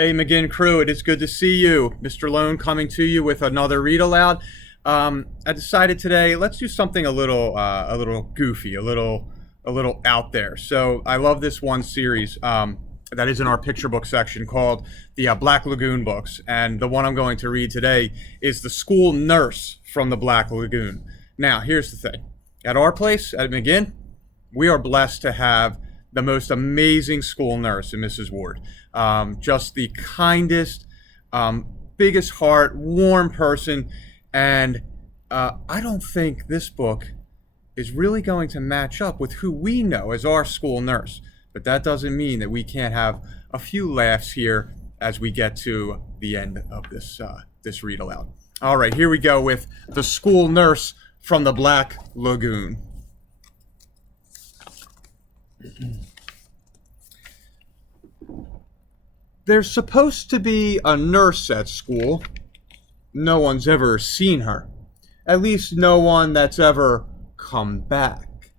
Hey, McGinn crew, it is good to see you. Mr. Lohn coming to you with another read aloud. I decided today let's do something a little goofy, a little out there. So I love this one series that is in our picture book section called the Black Lagoon books, and the one I'm going to read today is the school nurse from the Black Lagoon. Now, here's the thing: at our place at McGinn, we are blessed to have the most amazing school nurse in Mrs. Ward. Just the kindest, biggest heart, warm person. And I don't think this book is really going to match up with who we know as our school nurse. But that doesn't mean that we can't have a few laughs here as we get to the end of this read aloud. All right, here we go with the school nurse from the Black Lagoon. There's supposed to be a nurse at school. No one's ever seen her. At least no one that's ever come back.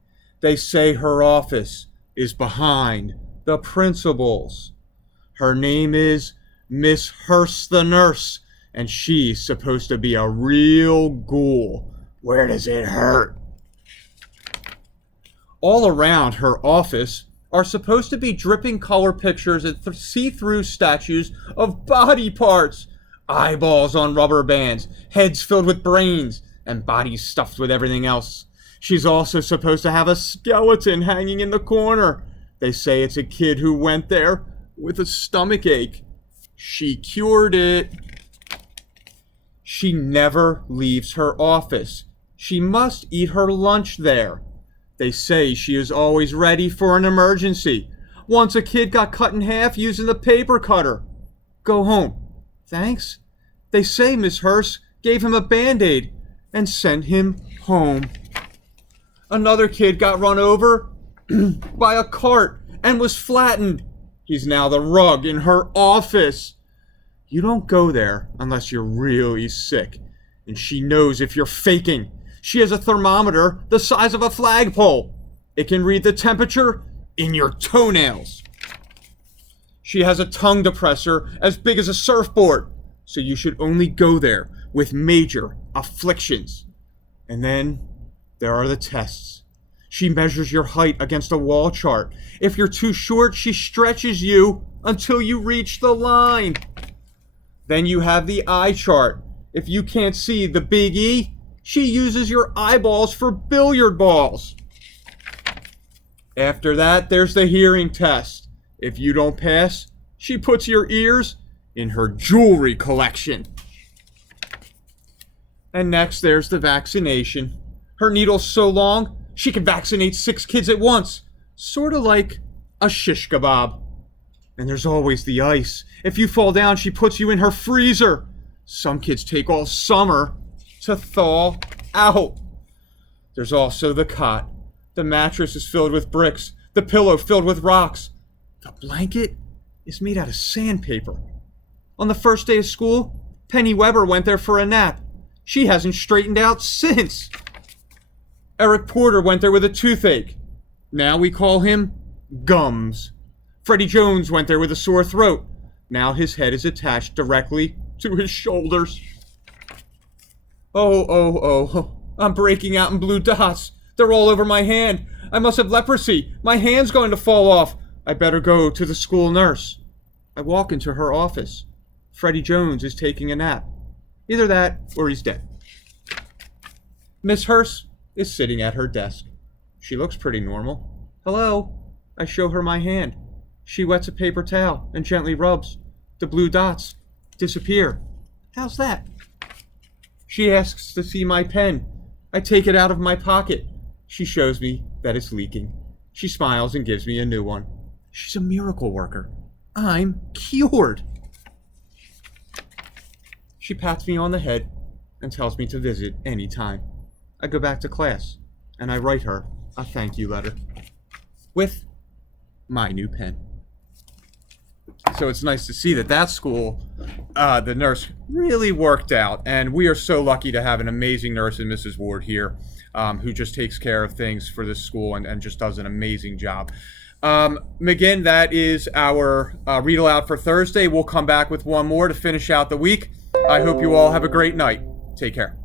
They say her office is behind the principal's. Her name is Miss Hurst the nurse, and she's supposed to be a real ghoul. Where does it hurt? All around her office are supposed to be dripping color pictures and see-through statues of body parts. Eyeballs on rubber bands, heads filled with brains, and bodies stuffed with everything else. She's also supposed to have a skeleton hanging in the corner. They say it's a kid who went there with a stomach ache. She cured it. She never leaves her office. She must eat her lunch there. They say she is always ready for an emergency. Once a kid got cut in half using the paper cutter. Go home. Thanks. They say Miss Hurst gave him a Band-Aid and sent him home. Another kid got run over by a cart and was flattened. He's now the rug in her office. You don't go there unless you're really sick, and she knows if you're faking. She has a thermometer the size of a flagpole. It can read the temperature in your toenails. She has a tongue depressor as big as a surfboard, so you should only go there with major afflictions. And then there are the tests. She measures your height against a wall chart. If you're too short, she stretches you until you reach the line. Then you have the eye chart. If you can't see the big E, she uses your eyeballs for billiard balls. After that, there's the hearing test. If you don't pass, she puts your ears in her jewelry collection. And next, there's the vaccination. Her needle's so long, she can vaccinate 6 kids at once. Sort of like a shish kebab. And there's always the ice. If you fall down, she puts you in her freezer. Some kids take all summer to thaw out. There's also the cot. The mattress is filled with bricks. The pillow filled with rocks. The blanket is made out of sandpaper. On the first day of school, Penny Weber went there for a nap. She hasn't straightened out since. Eric Porter went there with a toothache. Now we call him Gums. Freddie Jones went there with a sore throat. Now his head is attached directly to his shoulders. Oh, I'm breaking out in blue dots. They're all over my hand. I must have leprosy. My hand's going to fall off. I better go to the school nurse. I walk into her office. Freddie Jones is taking a nap. Either that or he's dead. Miss Hurst is sitting at her desk. She looks pretty normal. Hello. I show her my hand. She wets a paper towel and gently rubs. The blue dots disappear. How's that? She asks to see my pen. I take it out of my pocket. She shows me that it's leaking. She smiles and gives me a new one. She's a miracle worker. I'm cured. She pats me on the head and tells me to visit any time. I go back to class and I write her a thank you letter with my new pen. So it's nice to see that school, the nurse really worked out, and we are so lucky to have an amazing nurse in Mrs. Ward here, who just takes care of things for this school and just does an amazing job. Again, that is our read aloud for Thursday. We'll come back with one more to finish out the week. I hope you all have a great night. Take care.